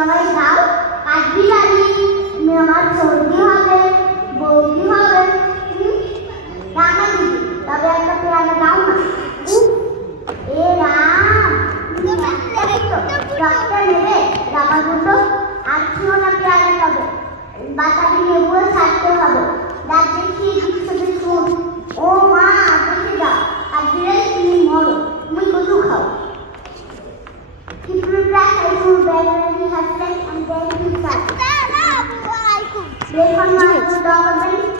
আমায় দাও, কাটবি বাড়ি, আমার সর্দি হবে, বৌদি হবে। রান্না দিদি, তবে একটা পেয়ারা দাও না। এ রাম, রক্তটা নেবে, জামা দুটো আর খেও না পেয়ারা খাবে, বাতাবি লেবুও ছাড়তে হবে। দাঁত দেখিয়ে শুধু শুন, ও মা দেখে দাও, আর দিলে তুমি মরো, তুমি কচু খাও। He prepared a food bag when he had sex and then he sat. They found my dog